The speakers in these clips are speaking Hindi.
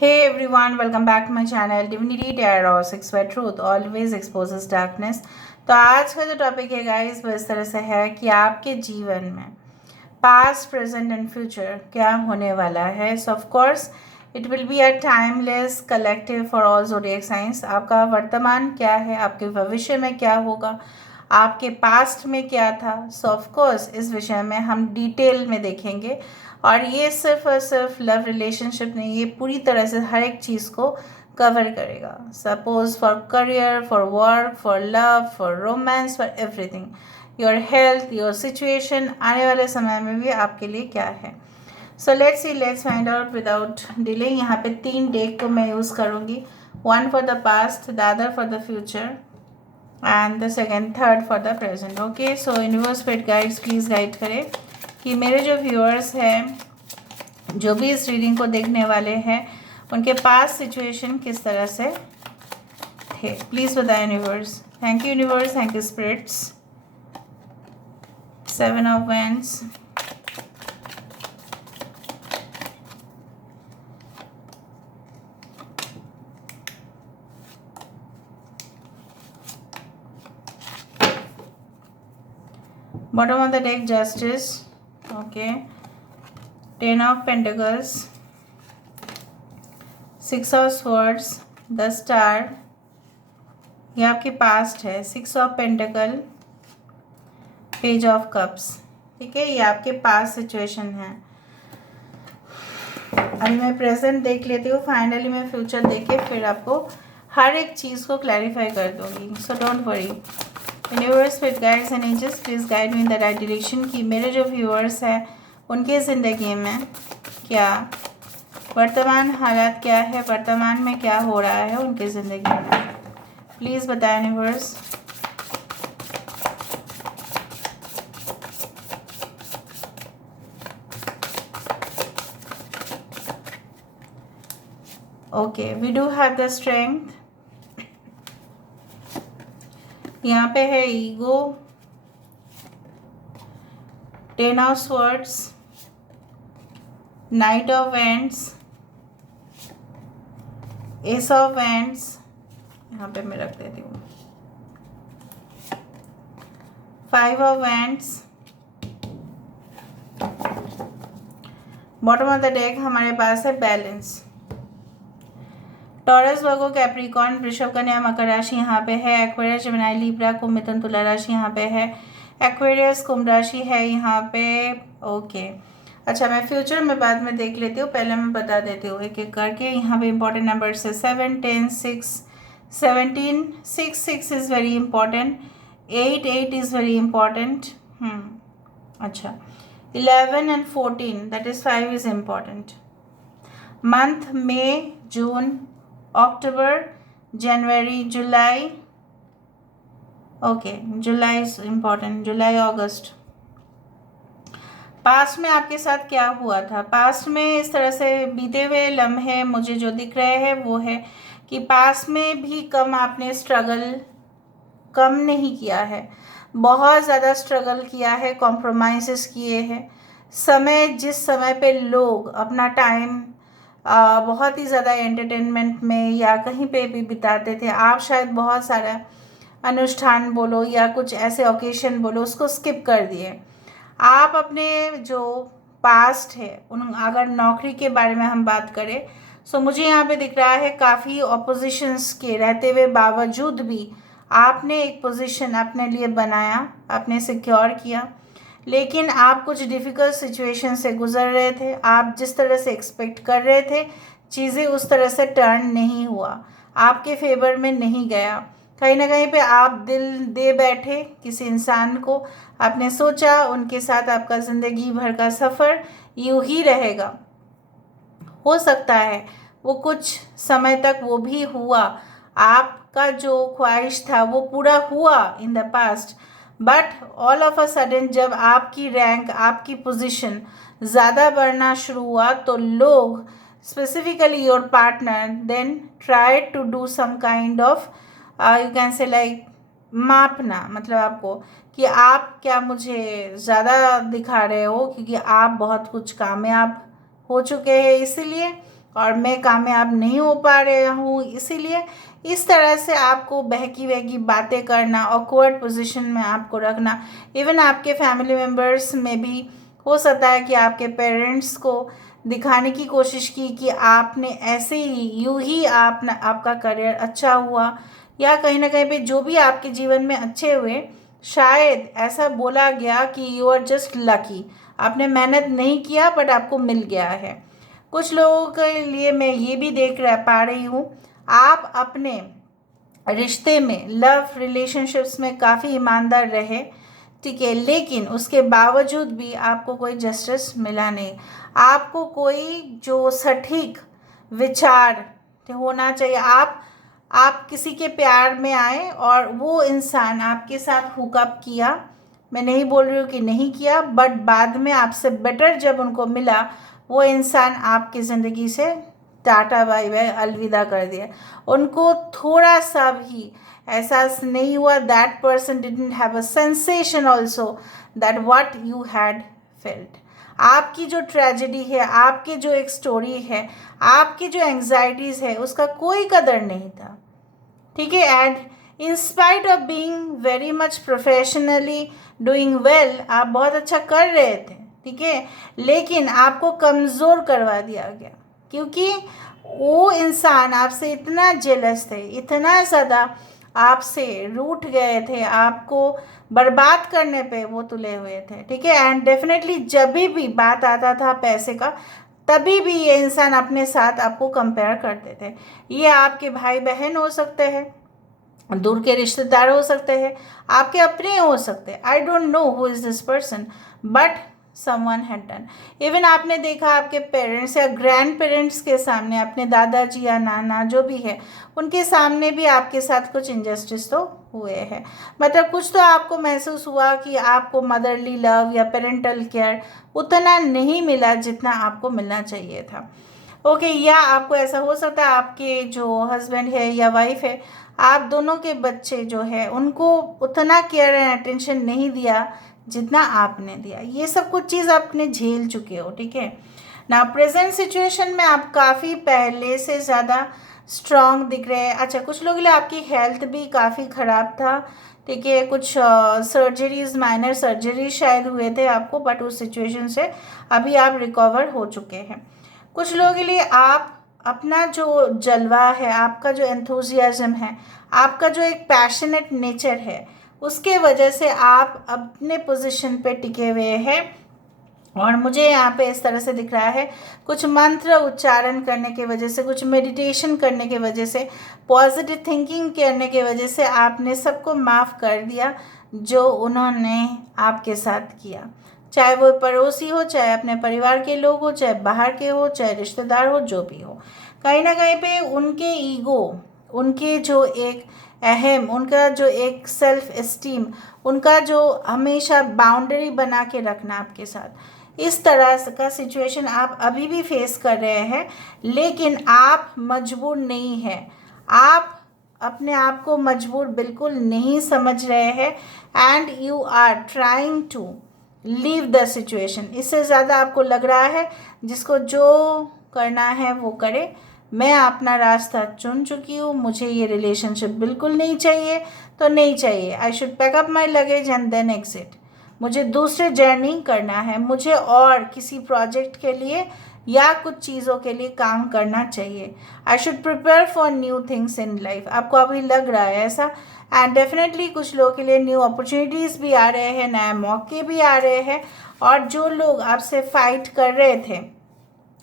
Hey everyone, welcome back to my channel Divinity Tarot 6 by Truth always exposes darkness। तो आज का जो टॉपिक है गाइस वो इस तरह से है कि आपके जीवन में पास्ट प्रेजेंट एंड फ्यूचर क्या होने वाला है। सो of course it will be a timeless collective for all zodiac science. आपका वर्तमान क्या है, आपके भविष्य में क्या होगा, आपके पास्ट में क्या था। सो ऑफ कोर्स इस विषय में हम डिटेल में देखेंगे और ये सिर्फ और सिर्फ लव रिलेशनशिप नहीं, ये पूरी तरह से हर एक चीज़ को कवर करेगा। Suppose for career, for work, for love, for romance, for everything, your health, your situation, आने वाले समय में भी आपके लिए क्या है। So let's find out without delay. यहाँ पे 3 डेक को मैं यूज़ करूँगी, one for the past, the other for the future and the second third for the present. Okay, so universe spirit guides please guide करें कि मेरे जो व्यूअर्स हैं, जो भी इस रीडिंग को देखने वाले हैं, उनके पास सिचुएशन किस तरह से थे। प्लीज़ बताएं universe. Thank you universe, thank you spirits. 7 of wands, bottom of the deck justice, okay, 10 of pentacles, 6 of swords, the star, ये आपके पास्ट है, 6 of pentacle, page of cups. ठीक है, ये आपके पास्ट सिचुएशन है। अभी मैं प्रेजेंट देख लेती हूँ, फाइनली मैं फ्यूचर देख के फिर आपको हर एक चीज़ को क्लैरिफाई कर दूँगी। So don't worry. Universe spirit guides and angels please guide me in the right direction कि मेरे जो व्यूअर्स हैं उनके ज़िंदगी में क्या वर्तमान हालात क्या है, वर्तमान में क्या हो रहा है उनकी ज़िंदगी में। प्लीज़ बताएं universe. Okay, we do have the strength. यहाँ पे है ego, 10 of swords, knight of wands, ace of wands, यहाँ पे मैं रख देती हूँ, 5 of wands. Bottom of the deck हमारे पास है बैलेंस। टॉरस, वर्गो, कैप्रिकॉर्न, वृषभ, कन्या, मकर राशि यहाँ पे है। एक्वेरियस, जेमिनी, लिब्रा, कुंभ, मिथुन, तुला राशि यहाँ पे है। एक्वेरियस कुंभ राशि है यहाँ पे। ओके, अच्छा मैं फ्यूचर में बाद में देख लेती हूँ, पहले मैं बता देती हूँ एक एक करके। यहाँ पे इंपॉर्टेंट नंबर्स है 7, 10, 6, 17, 6, 6 is very important, 8, 8 is very important. अच्छा, 11 and 14 that is 5 is important. Month May, June, October, January, July. Okay, July is important, July, August. Past में आपके साथ क्या हुआ था, पास्ट में इस तरह से बीते हुए लम्हे मुझे जो दिख रहे हैं वो है कि पास्ट में भी कम आपने स्ट्रगल कम नहीं किया है, बहुत ज़्यादा स्ट्रगल किया है, कॉम्प्रोमाइज़ किए हैं। समय, जिस समय पे लोग अपना टाइम बहुत ही ज़्यादा एंटरटेनमेंट में या कहीं पे भी बिताते थे, आप शायद बहुत सारा अनुष्ठान बोलो या कुछ ऐसे ओकेशन बोलो उसको स्किप कर दिए। आप अपने जो पास्ट है उन, अगर नौकरी के बारे में हम बात करें तो मुझे यहाँ पे दिख रहा है काफ़ी ऑपोजिशंस के रहते हुए बावजूद भी आपने एक पोजीशन अपने लिए बनाया, आपने सिक्योर किया। लेकिन आप कुछ डिफ़िकल्ट सिचुएशन से गुज़र रहे थे, आप जिस तरह से एक्सपेक्ट कर रहे थे चीज़ें उस तरह से टर्न नहीं हुआ, आपके फेवर में नहीं गया। कहीं ना कहीं पे आप दिल दे बैठे किसी इंसान को, आपने सोचा उनके साथ आपका ज़िंदगी भर का सफ़र यूं ही रहेगा। हो सकता है वो कुछ समय तक वो भी हुआ, आपका जो ख्वाहिश था वो पूरा हुआ in the past, but all of a sudden जब आपकी रैंक, आपकी पोजीशन ज़्यादा बढ़ना शुरू हुआ तो लोग, specifically your partner, then try to do some kind of you can say like मापना, मतलब आपको कि आप क्या मुझे ज़्यादा दिखा रहे हो क्योंकि आप बहुत कुछ कामयाब हो चुके हैं, इसीलिए और मैं कामयाब नहीं हो पा रहा हूँ, इसीलिए इस तरह से आपको बहकी बहकी बातें करना, ऑकवर्ड पोजीशन में आपको रखना। इवन आपके फैमिली मेम्बर्स में भी हो सकता है कि आपके पेरेंट्स को दिखाने की कोशिश की कि आपने ऐसे ही यूं ही आपका करियर अच्छा हुआ, या कहीं ना कहीं पे जो भी आपके जीवन में अच्छे हुए, शायद ऐसा बोला गया कि यू आर जस्ट लकी, आपने मेहनत नहीं किया बट आपको मिल गया है। कुछ लोगों के लिए मैं ये भी देख पा रही हूँ, आप अपने रिश्ते में, लव रिलेशनशिप्स में काफ़ी ईमानदार रहे, ठीक है, लेकिन उसके बावजूद भी आपको कोई जस्टिस मिला नहीं। आपको कोई जो सटीक विचार होना चाहिए, आप किसी के प्यार में आए और वो इंसान आपके साथ हुकअप किया, मैं नहीं बोल रही हूँ कि नहीं किया, बट बाद में आपसे बेटर जब उनको मिला, वो इंसान आपकी ज़िंदगी से टाटा बाय बाय अलविदा कर दिया। उनको थोड़ा सा भी एहसास नहीं हुआ, that person didn't have a sensation also that what you had felt. आपकी जो ट्रेजेडी है, आपकी जो एक स्टोरी है, आपकी जो एंग्जाइटीज़ है, उसका कोई कदर नहीं था, ठीक है। And in spite of being very much professionally doing well, आप बहुत अच्छा कर रहे थे, ठीक है, लेकिन आपको कमज़ोर करवा दिया गया, क्योंकि वो इंसान आपसे इतना जेलस थे, इतना ज़्यादा आपसे रूठ गए थे, आपको बर्बाद करने पे वो तुले हुए थे, ठीक है। एंड डेफिनेटली जब भी बात आता था पैसे का, तभी भी ये इंसान अपने साथ आपको कंपेयर करते थे। ये आपके भाई बहन हो सकते हैं, दूर के रिश्तेदार हो सकते हैं, आपके अपने हो सकते हैं, I don't know who is this person, but someone had done. Even आपने देखा आपके पेरेंट्स या ग्रैंड पेरेंट्स के सामने, अपने दादाजी या नाना जो भी है, उनके सामने भी आपके साथ कुछ इनजस्टिस तो हुए हैं। मतलब कुछ तो आपको महसूस हुआ कि आपको मदरली लव या पेरेंटल केयर उतना नहीं मिला जितना आपको मिलना चाहिए था, ओके। या आपको ऐसा हो सकता है आपके जो हस्बैंड है या वाइफ है, आप दोनों के बच्चे जो है उनको उतना केयर एंड अटेंशन नहीं दिया जितना आपने दिया। ये सब कुछ चीज़ आपने झेल चुके हो, ठीक है ना। प्रेजेंट सिचुएशन में आप काफ़ी पहले से ज़्यादा स्ट्रांग दिख रहे हैं। अच्छा, कुछ लोगों के लिए आपकी हेल्थ भी काफ़ी ख़राब था, ठीक है, कुछ सर्जरीज, माइनर सर्जरी शायद हुए थे आपको, बट उस सिचुएशन से अभी आप रिकवर हो चुके हैं। कुछ लोगों के लिए आप अपना जो जलवा है, आपका जो एंथुजियाज्म है, आपका जो एक पैशनेट नेचर है, उसके वजह से आप अपने पोजीशन पे टिके हुए हैं। और मुझे यहाँ पे इस तरह से दिख रहा है, कुछ मंत्र उच्चारण करने की वजह से, कुछ मेडिटेशन करने की वजह से, पॉजिटिव थिंकिंग करने की वजह से आपने सबको माफ़ कर दिया जो उन्होंने आपके साथ किया, चाहे वो पड़ोसी हो, चाहे अपने परिवार के लोग हो, चाहे बाहर के हो, चाहे रिश्तेदार हो, जो भी हो। कहीं ना कहीं पे उनके ईगो, उनके जो एक अहम, उनका जो एक सेल्फ एस्टीम, उनका जो हमेशा बाउंड्री बना के रखना आपके साथ, इस तरह का सिचुएशन आप अभी भी फेस कर रहे हैं, लेकिन आप मजबूर नहीं हैं। आप अपने आप को मजबूर बिल्कुल नहीं समझ रहे हैं, and you are trying to leave the situation. इससे ज़्यादा आपको लग रहा है जिसको जो करना है वो करे, मैं अपना रास्ता चुन चुकी हूँ, मुझे ये रिलेशनशिप बिल्कुल नहीं चाहिए तो नहीं चाहिए, I should pack up my luggage and then exit. मुझे दूसरे जर्नी करना है, मुझे और किसी प्रोजेक्ट के लिए या कुछ चीज़ों के लिए काम करना चाहिए, I should prepare for new things in life. आपको अभी लग रहा है ऐसा, एंड डेफिनेटली कुछ लोगों के लिए न्यू अपॉर्चुनिटीज़ भी आ रहे हैं, नए मौके भी आ रहे हैं, और जो लोग आपसे फाइट कर रहे थे,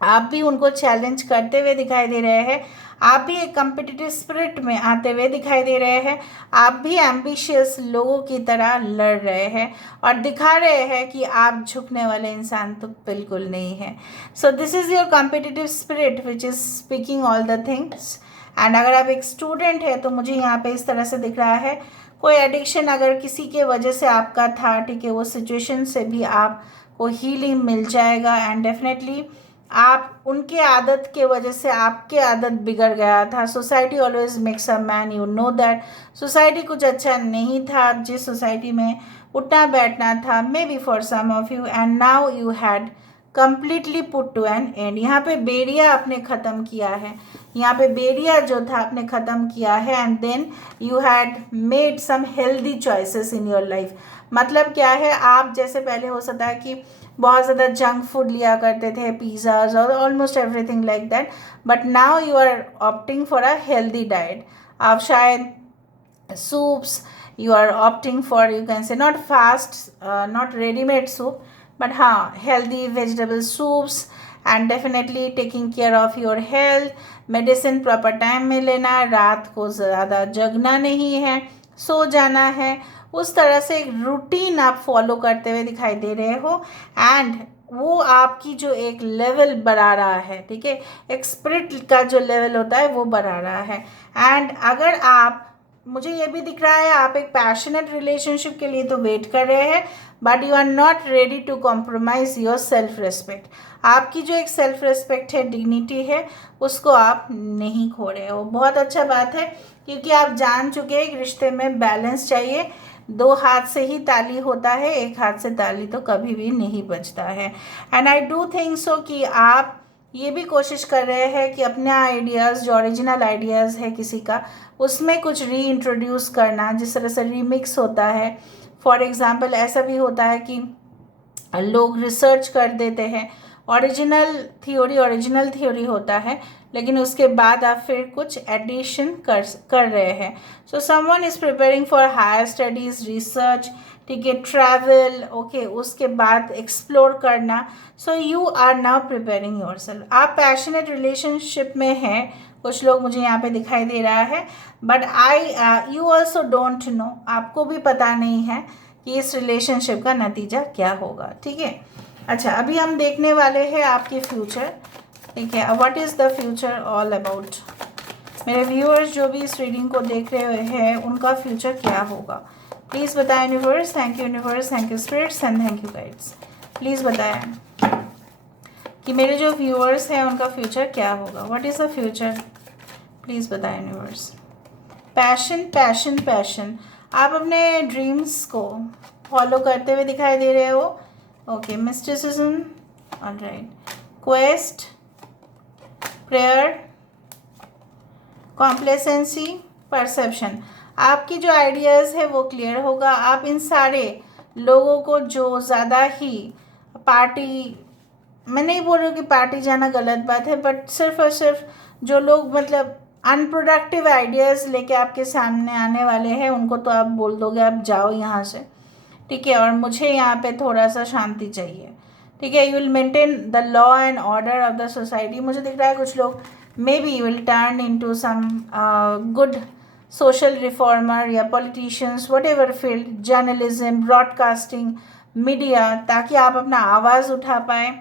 आप भी उनको चैलेंज करते हुए दिखाई दे रहे हैं, आप भी एक कम्पिटिटिव स्पिरिट में आते हुए दिखाई दे रहे हैं, आप भी एम्बिशियस लोगों की तरह लड़ रहे हैं और दिखा रहे हैं कि आप झुकने वाले इंसान तो बिल्कुल नहीं है। So this is your competitive spirit which is speaking all the things. And अगर आप एक स्टूडेंट है तो मुझे यहाँ पे इस तरह से दिख रहा है, कोई एडिक्शन अगर किसी के वजह से आपका था, ठीक है, वो सिचुएशन से भी आपको हीलिंग मिल जाएगा। एंड डेफिनेटली आप उनके आदत के वजह से आपके आदत बिगड़ गया था। Society always makes a man, you know that. Society कुछ अच्छा नहीं था, जिस सोसाइटी में उठना बैठना था, maybe for some of you, and now you had completely put to an end. यहाँ पे बेरिया आपने ख़त्म किया है, यहाँ पे बेरिया जो था आपने ख़त्म किया है, and then you had made some healthy choices in your life. मतलब क्या है, आप जैसे पहले हो सकता है कि बहुत ज़्यादा जंक फूड लिया करते थे, पिज़्ज़ाज और almost everything like that, but now you are opting for a healthy diet. आप शायद soups, you are opting for, you can say, not fast, not ready-made soup, but healthy vegetable soups, and definitely taking care of your health. Medicine proper time में लेना, रात को ज़्यादा जगना नहीं है, सो जाना है. उस तरह से एक रूटीन आप फॉलो करते हुए दिखाई दे रहे हो, एंड वो आपकी जो एक लेवल बढ़ा रहा है, ठीक है, एक स्पिरिट का जो लेवल होता है वो बढ़ा रहा है. एंड अगर आप, मुझे ये भी दिख रहा है आप एक पैशनेट रिलेशनशिप के लिए तो वेट कर रहे हैं, but you are not ready to compromise your self respect. आपकी जो एक सेल्फ रिस्पेक्ट है, डिग्निटी है, उसको आप नहीं खो रहे हो. बहुत अच्छा बात है, क्योंकि आप जान चुके हैं एक रिश्ते में बैलेंस चाहिए. 2 हाथ से ही ताली होता है, 1 हाथ से ताली तो कभी भी नहीं बजता है. And I do think so कि आप ये भी कोशिश कर रहे हैं कि अपने आइडियाज़, जो ओरिजिनल आइडियाज़ है किसी का, उसमें कुछ री इंट्रोड्यूस करना, जिस तरह से रीमिक्स होता है. फॉर एग्ज़ाम्पल ऐसा भी होता है कि लोग रिसर्च कर देते हैं, ओरिजिनल थ्योरी होता है, लेकिन उसके बाद आप फिर कुछ एडिशन कर रहे हैं. So someone is preparing for higher studies, research, ठीक है, ट्रैवल, ओके, उसके बाद एक्सप्लोर करना. So you are now preparing yourself. आप पैशनेट रिलेशनशिप में हैं, कुछ लोग मुझे यहाँ पे दिखाई दे रहा है, but you also don't know, आपको भी पता नहीं है कि इस रिलेशनशिप का नतीजा क्या होगा. ठीक है, अच्छा, अभी हम देखने वाले हैं आपके फ्यूचर. ठीक है, what is the future all about. मेरे व्यूअर्स जो भी इस रीडिंग को देख रहे हैं, उनका फ्यूचर क्या होगा, प्लीज़ बताएं universe. Thank you universe, thank you spirits, and thank you guides. Please बताएं कि मेरे जो व्यूअर्स हैं उनका फ्यूचर क्या होगा. What is the future, please बताएं यूनिवर्स. पैशन पैशन पैशन, आप अपने ड्रीम्स को फॉलो करते हुए दिखाई दे रहे हो. Okay, mysticism, alright, quest, prayer, complacency, perception. आपकी जो आइडियाज़ है वो क्लियर होगा. आप इन सारे लोगों को जो ज़्यादा ही पार्टी, मैं नहीं बोल रही हूँ कि पार्टी जाना गलत बात है, बट सिर्फ और सिर्फ जो लोग मतलब अनप्रोडक्टिव आइडियाज़ लेके आपके सामने आने वाले हैं, उनको तो आप बोल दोगे आप जाओ यहाँ से, ठीक है, और मुझे यहाँ पे थोड़ा सा शांति चाहिए. ठीक है, you will maintain the law and order of the society. मुझे दिख रहा है कुछ लोग may be will turn into some good social reformer या politicians, whatever field, journalism, broadcasting, media, ताकि आप अपना आवाज़ उठा पाएँ.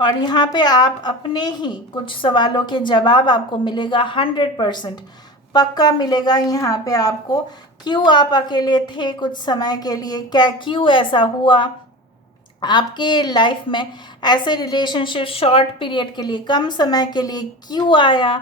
और यहाँ पे आप अपने ही कुछ सवालों के जवाब आपको मिलेगा, 100% पक्का मिलेगा यहाँ पे आपको. क्यों आप अकेले थे कुछ समय के लिए, क्या क्यों ऐसा हुआ आपके लाइफ में, ऐसे रिलेशनशिप शॉर्ट पीरियड के लिए, कम समय के लिए क्यों आया,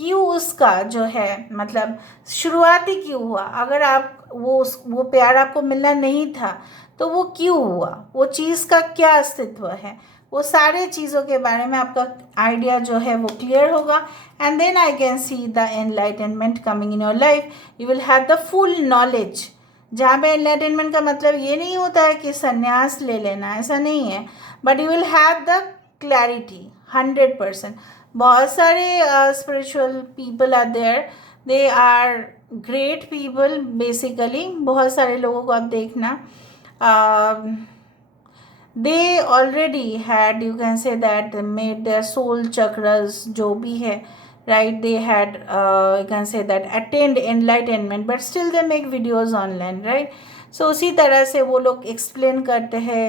क्यों उसका जो है मतलब शुरुआती क्यों हुआ. अगर आप वो प्यार आपको मिलना नहीं था तो वो क्यों हुआ, वो चीज़ का क्या अस्तित्व है, वो सारे चीज़ों के बारे में आपका आइडिया जो है वो क्लियर होगा. And then I can see the enlightenment coming in your life. You will have the full knowledge. जहाँ पे एनलाइटनमेंट का मतलब ये नहीं होता है कि संन्यास ले लेना, ऐसा नहीं है, but you will have the clarity 100%. बहुत सारे spiritual people are there, they are great people basically. बहुत सारे लोगों को आप देखना, they already had, you can say that, they made their soul chakras, जो भी है, right, they had you can say that attained enlightenment, but still they make videos online, right. So उसी तरह से वो लोग explain करते हैं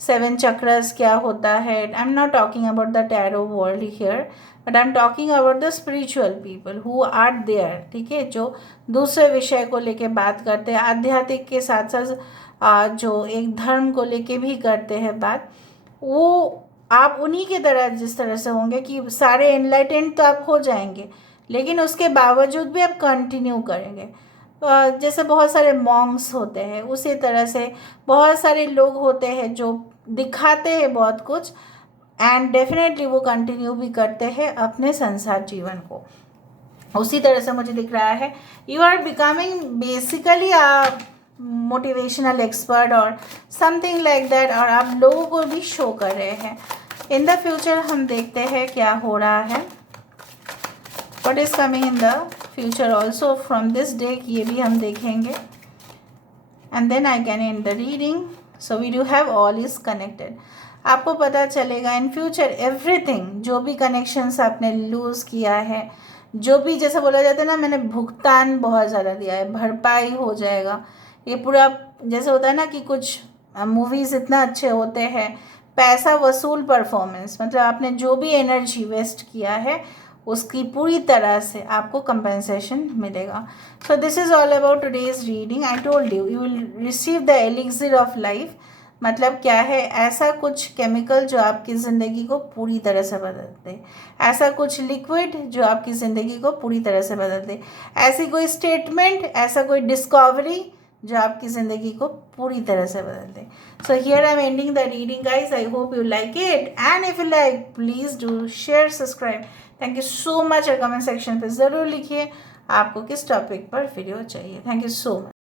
7 chakras क्या होता है. I'm not talking about the tarot world here, but I'm talking about the spiritual people who are there. ठीक है, जो दूसरे विषय को लेके बात करते हैं, आध्यात्मिक के साथ साथ जो एक धर्म को लेके भी करते हैं बात, वो आप उन्हीं के तरह जिस तरह से होंगे कि सारे एनलाइटेंड तो आप हो जाएंगे, लेकिन उसके बावजूद भी आप कंटिन्यू करेंगे. जैसे बहुत सारे मॉन्क्स होते हैं, उसी तरह से बहुत सारे लोग होते हैं जो दिखाते हैं बहुत कुछ, एंड डेफिनेटली वो कंटिन्यू भी करते हैं अपने संसार जीवन को। उसी तरह से मुझे दिख रहा है you are becoming basically a motivational expert और समथिंग लाइक दैट, और आप लोगों को भी शो कर रहे हैं। इन द फ्यूचर हम देखते हैं क्या हो रहा है, what is coming in the future also from this day, ये भी हम देखेंगे। And then I can end the reading. So we do have all is connected. आपको पता चलेगा इन फ्यूचर एवरीथिंग, जो भी कनेक्शंस आपने लूज़ किया है, जो भी जैसा बोला जाता है ना, मैंने भुगतान बहुत ज़्यादा दिया है, भरपाई हो जाएगा। ये पूरा जैसे होता है ना कि कुछ मूवीज़ इतना अच्छे होते हैं, पैसा वसूल परफॉर्मेंस, मतलब आपने जो भी एनर्जी वेस्ट किया है उसकी पूरी तरह से आपको कंपेंसेशन मिलेगा। So this is all about today's reading. I told you will receive the elixir of life. मतलब क्या है, ऐसा कुछ केमिकल जो आपकी ज़िंदगी को पूरी तरह से बदल दे, ऐसा कुछ लिक्विड जो आपकी ज़िंदगी को पूरी तरह से बदल दे, ऐसी कोई स्टेटमेंट, ऐसा कोई डिस्कवरी जो आपकी ज़िंदगी को पूरी तरह से बदल दे। So here I am ending the reading guys. I hope you like it, and if you like please do share, subscribe. Thank you so much. और कमेंट सेक्शन पे ज़रूर लिखिए आपको किस टॉपिक पर वीडियो चाहिए। Thank you so much.